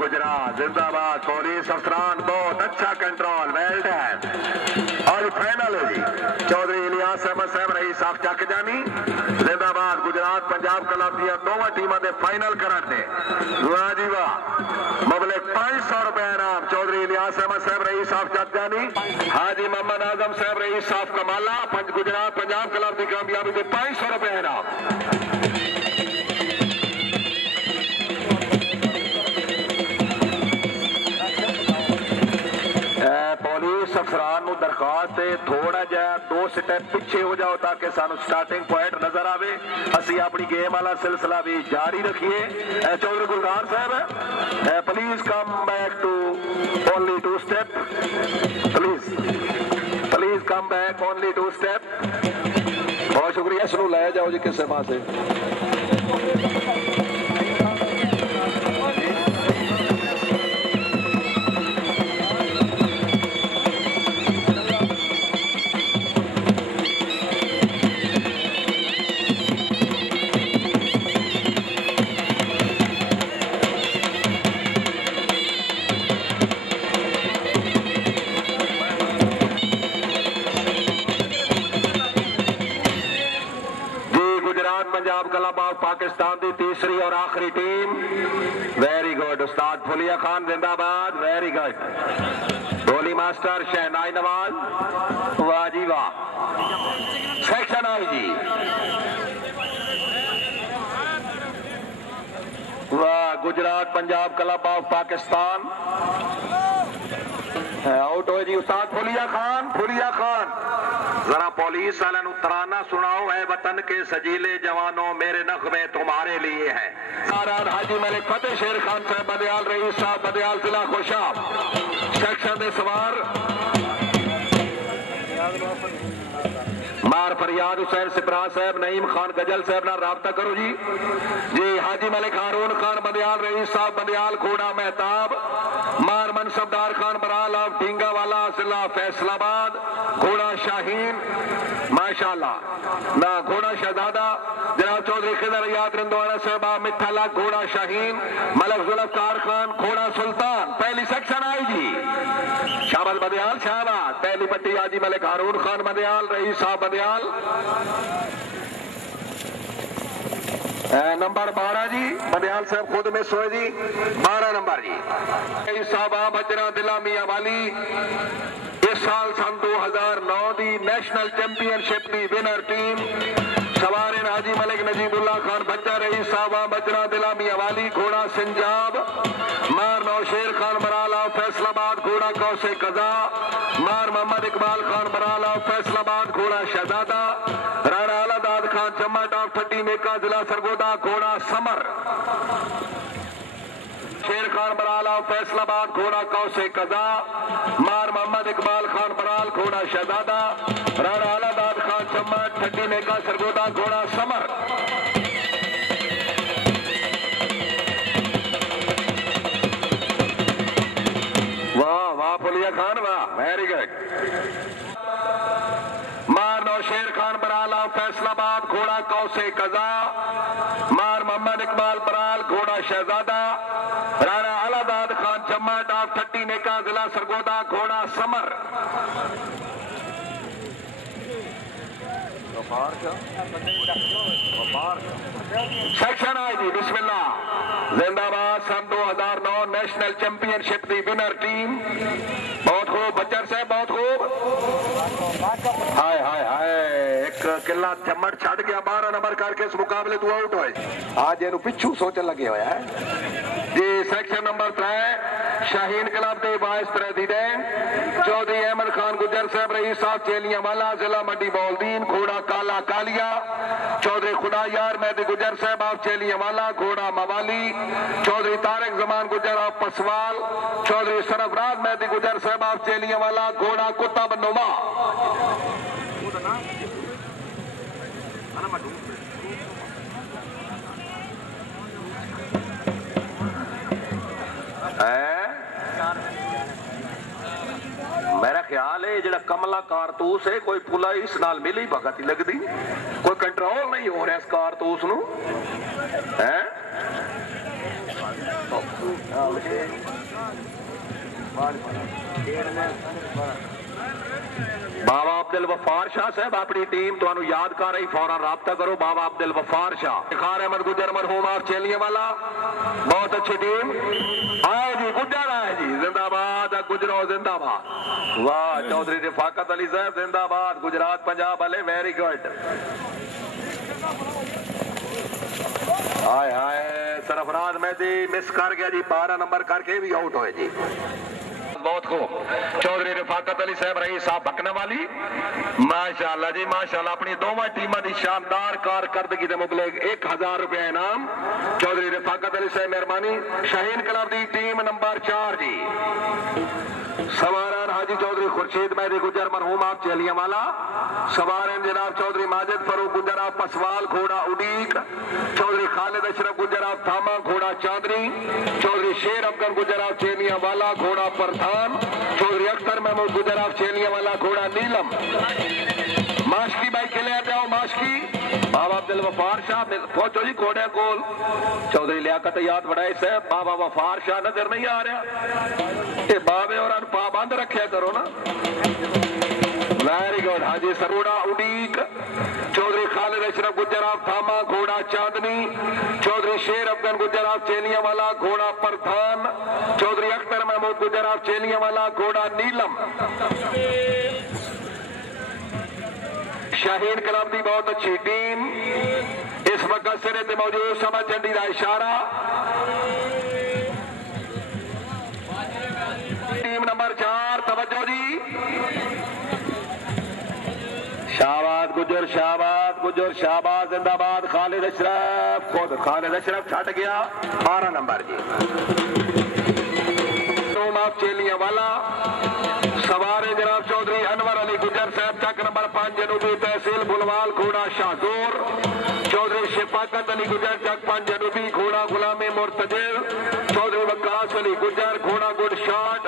गुजरात जिंदाबाद। पुलिस अफसरान बहुत अच्छा कंट्रोल, वेल डन। और फाइनल है जी चौधरी इलियास अहमद साहब रही साफ चक जानी जिंदाबाद। गुजरात पंजाब क्लब दिया दोवां टीमां दे फाइनल कराने। वाह जी वाह, मुबलिक 500 रुपए इनाम चौधरी इलियास अहमद साहब रही साफ चक जानी। हाजी मोहम्मद आजम साहब रही साफ कमाला गुजरात पंजाब क्लब की कामयाबी के 500 रुपए इनाम। पुलिस अफसरान को दरखास्त है थोड़ा जहा 2 स्टेप पिछे हो जाओ ताकि सानू स्टार्टिंग पॉइंट नजर आवे। असी अपनी गेम वाला सिलसिला भी जारी रखिए। Chaudhary Gulzar sahab please come back to only 2 step, please come back only 2 step. बहुत शुक्रिया। इसनू लै जाओ जी किसी पासे। पंजाब क्लब ऑफ पाकिस्तान की तीसरी और आखिरी टीम। वेरी गुड उस्ताद फुलिया खान जिंदाबाद, वेरी गुड। गोली मास्टर शहनाई नवाज, वाह जी वाह। सेक्शन आई जी, वाह। Gujarat Punjab club of Pakistan out हो जी। उस्ताद फुलिया खान, फुलिया खान जरा पुलिस वाले तराना सुनाओ। है वतन के सजीले जवानों मेरे नगमे तुम्हारे लिए है। हाजी मलिक फतेह शेर खान साहब बदयाल, रईस साहब बदयाल, जिला खुशाब सेक्शन दे सवार मार फरियाद हुसैन सिपरा साहब, नईम खान गजल साहब ना राबता करो जी। जी हाजी मलिक हारून खान बदयाल, रईस साहब बदयाल, घोड़ा मेहताब, मार मनसबदार खान बराल ऑफ ढींगा वाला जिला फैसलाबाद, घोड़ा शाहीन माशाल्लाह ना, घोड़ा शहजादा जनाब चौधरी खिदर याद रंदवाना साहब, मिठा लाख घोड़ा शाहीन, मलक जुल्फकार खान घोड़ा सुल्तान। पहली सेक्शन आई जी, शाबाश बदयाल शाबाश। पहली पट्टी हाजी मलिक हारून खान बदयाल, रईस साहब बदयाल। नंबर 12 जी बदयाल साहब खुद में सोए जी, 12 नंबर जी रईस साहब बजरा दिला मियां वाली। इस साल सन 2009 की नेशनल चैंपियनशिप की विनर टीम सवार हाजी मलिक नजीबुल्ला खान बच्चा, रईस साहब बजरा दिला मियां वाली, घोड़ा सिंजाब, मार नौशेर खान बराला फैसलाबाद, घोड़ा कौसे कजा, मार मोहम्मद इकबाल खान बराला फैसलाबाद, घोड़ा शहजादा, राणा आलादाद खान जम्मा टॉप 30 मेका जिला सरगोदा, घोड़ा समर, शेर खान बराला फैसलाबाद, घोड़ा कौसे कजा, मार मोहम्मद इकबाल खान बराल, घोड़ा शहजादा, राणा आलादाद खान जम्मा 30 मेका सरगोदा, घोड़ा समर। वाह वाह फुलिया खान वाह, वेरी गुड। मार नौशेर खान बराल फैसलाबाद, घोड़ा कौसे कजा, मार मोहम्मद इकबाल बराल, घोड़ा शहजादा, राणा आलादाद खान जम्मा टॉप 30 मेका जिला सरगोदा, घोड़ा समर। सेक्शन आई जी बिस्मिल्लाह जिंदाबाद। सन 2009 नेशनल चैंपियनशिप की विनर टीम। बहुत खूब बच्चर साहब, बहुत खूब। हाय हाय हाय, एक किला चम्मड़ छड़ गया, 12 नंबर करके इस मुकाबले तू आउट होए। आज इन पिछू सोचन लगे हुए है जी। सेक्शन नंबर 3 शाहीन क्लब के वाइस प्रेसिडेंट चौधरी अहमद खान गुजर साहब, रईस साहब चेलियां वाला, जिला मंडी बौलदीन, घोड़ा काला कालिया, चौधरी खुदा यार मेहदी गुजर साहब ऑफ चेलियां वाला, घोड़ा मवाली, चौधरी तारिक जमान गुजर ऑफ पसवाल, चौधरी सरफराज मेहदी गुजर साहब ऑफ चेलियां वाला, घोड़ा कुतब नुमा। मेरा ख्याल है जो कमला कारतूस है कोई पुला इस नाल मिली भगत ही लगती, कोई कंट्रोल नहीं हो रहा इस कारतूस नूं है। बाबा अब्दुल वफार शाह साहब अपनी टीम तो याद कर रही, फौरन राब्ता करो। बाबा अब्दुल वफार शाह, इखार अहमद गुजर मरहूम ऑफ चेलिए वाला, बहुत अच्छी टीम आए जी। गुजर आए जी, जिंदाबाद गुजरो जिंदाबाद। वाह चौधरी रिफाकत अली साहब जिंदाबाद। गुजरात पंजाब वाले वेरी गुड। हाय हाय सरफराज मेहदी मिस कर गया जी, 12 नंबर करके भी आउट हुए जी। बहुत खूब। चौधरी रिफाकत अली साहब रही साहब बकने वाली, माशाअल्लाह जी माशाअल्लाह। अपनी दोवां टीमां की शानदार कारकर्दगी के मुकाबले 1000 रुपया इनाम। चौधरी रिफाकत अली साहब मेहरबानी। शाहीन क्लब की टीम नंबर 4 जी, सवारन हाजी चौधरी खुर्शीद मेहदी गुजर मरहूम आप चेलिया वाला, सवारन जनाब चौधरी माजिद फरूक गुजर आप पसवाल घोड़ा उडीक, चौधरी खालिद अशरफ गुजर आप थामा घोड़ा चांदनी, चौधरी शेर अफगन गुजर आप चेलिया वाला घोड़ा प्रधान, चौधरी अख्तर महमूद गुजर आप चेलिया वाला घोड़ा नीलम। माशकी भाई खिले आ जाओ माशकी। बाबा अब्दुल वफार शाह पहुंचो जी घोड़े कोल। चौधरी लियाकत याद बढ़ाए साहब, बाबा वफार शाह नजर नहीं आ रहा, ये बाबे और पाबंद रखे करो ना। Very good. हाजी सरूड़ा उडीक, चौधरी खालिद अशरफ गुजर आप थामा घोड़ा चांदनी, चौधरी शेर अफगन गुजर आप चेलिया वाला घोड़ा प्रधान, चौधरी अख्तर महमूद गुजर आप चेलिया वाला घोड़ा नीलम। शाहीन क्लब की बहुत अच्छी टीम इस वक्त सिरे ते मौजूद, समा झंडी का इशारा। टीम नंबर 4 तवज्जो जी। शाहबाद गुजर शाहबाद गुजर शाहबाद जिंदाबाद। खालिद अशरफ, खुद खालिद अशरफ छट गया, 12 नंबर जी। आप चेलिया वाला, सवारे जनाब चौधरी अनवर अली गुजर साहब चक नंबर 5 जनूबी तहसील बुलवाल घोड़ा शाहजोर, चौधरी शिफाकत अली गुजर चक 5 जनूबी घोड़ा गुलामी मुर्तजिर, चौधरी वकास अली गुजर घोड़ा गुड शॉट,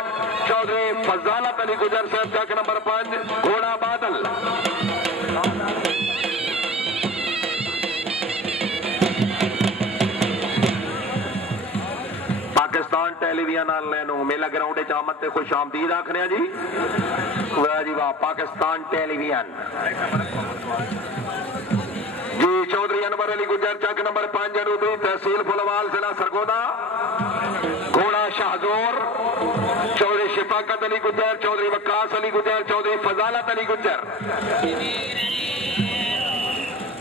चौधरी फजालत अली गुजर साहब चक नंबर 5 घोड़ा बादल। पाकिस्तान टेलीविजन वाले मेला ग्राउंड आमद से खुश आमदीद आखने जी। वाह जी वाह। पाकिस्तान टेलीविजन जी। चौधरी अनवर अली गुजर चक नंबर 5 जनूबी तहसील फुलवाल जिला सरगोदा घोड़ा शाहजोर, चौधरी शिफाकत अली गुजर, चौधरी वकास अली गुजर, चौधरी फजालत अली गुजर।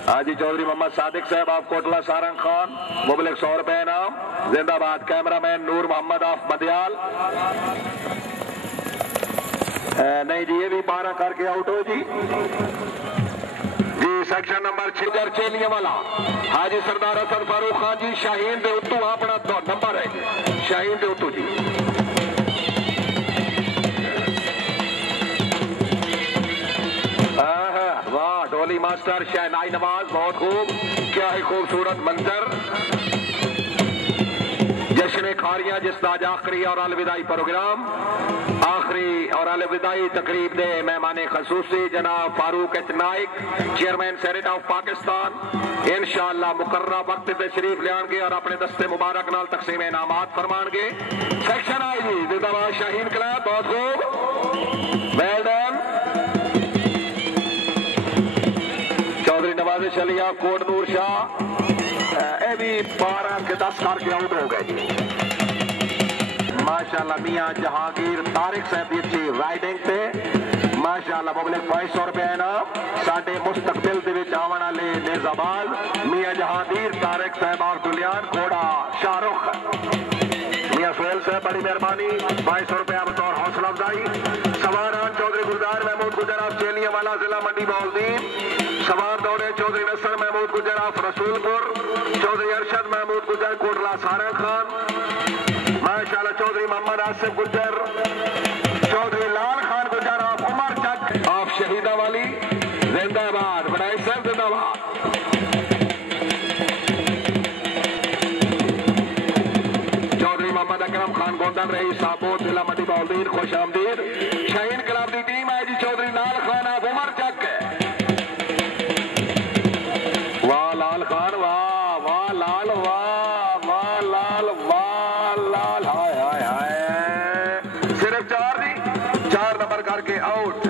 हाजी चौधरी मोहम्मद सादिक साहब आप कोटला सारंग खान, मुबलिक 100 रुपए इनाम जिंदाबाद। Cameraman Noor Mohammad of Badiyal. नहीं जी, ये भी 12 करके आउट हो जी। जी सेक्शन नंबर 6 चेलिया वाला हाजी सरदार हसन फारूक खान जी, शाहीन दे उत्तू अपना नंबर है, शाहीन दे उत्तू जी। वाह डोली मास्टर शहनाई नवाज, बहुत खूब। क्या है खूबसूरत मंजर। जश्न खारियां जिसका आज आखिरी और अलविदाई प्रोग्राम, आखिरी और अलविदाई तकरीब दे मेहमान खसूसी जनाब Farooq H Naik, chairman senate of Pakistan इंशाअल्लाह मुकर्रर वक्त तशरीफ लियाणगे और अपने दस्ते मुबारक नाल तकसीम इनामात फरमानगे। सेक्शन आई जी जिंदाबाद शाहीन क्लब, बहुत खूब, वेल डन। चौधरी नवाजिश अलिया कोट नूर शाह, ये भी 12 के 10 करके आउट हो गए जी। माशाअल्लाह मियां जहांगीर तारिक साहब की अच्छी राइडिंग से माशाअल्लाह मुबलिक 2200 रुपए इनाम। साडे मुस्तकबिल दे विच आवन वाले नेजाबाज मियां जहांगीर तारिक साहब और दुलियान घोड़ा शाहरुख, मियां सोहेल साहब बड़ी मेहरबानी, 2200 रुपया बतौर हौसला अफजाई। सवारान चौधरी गुलजार महमूद गुजर आप चेलिया वाला जिला मंडी बहाउद्दीन, सवार दौड़े चौधरी नसर महमूद गुजर आप रसूलपुर, चौधरी अरशद महमूद गुजर कोटला सारंग खान, माशाअल्लाह चौधरी मोहम्मद आसिफ गुजर, चौधरी लाल खान गुजर आप उमर चक आप शहीदा वाली जिंदाबाद, बनाई साहब जिंदाबाद। चौधरी मोहम्मद अकरम खान गोंदन रही साबोत जिला मंडी बहाउद्दीन, खुश आमदीद। शाहीन क्लब की टीम है जी, चौधरी लाल खान आप उमर चक, वाह लाल खान, वाह वाह लाल, वाह वाह लाल, वाह लाल हाय हाय हाय सिर्फ 4 नहीं 4 नंबर करके आउट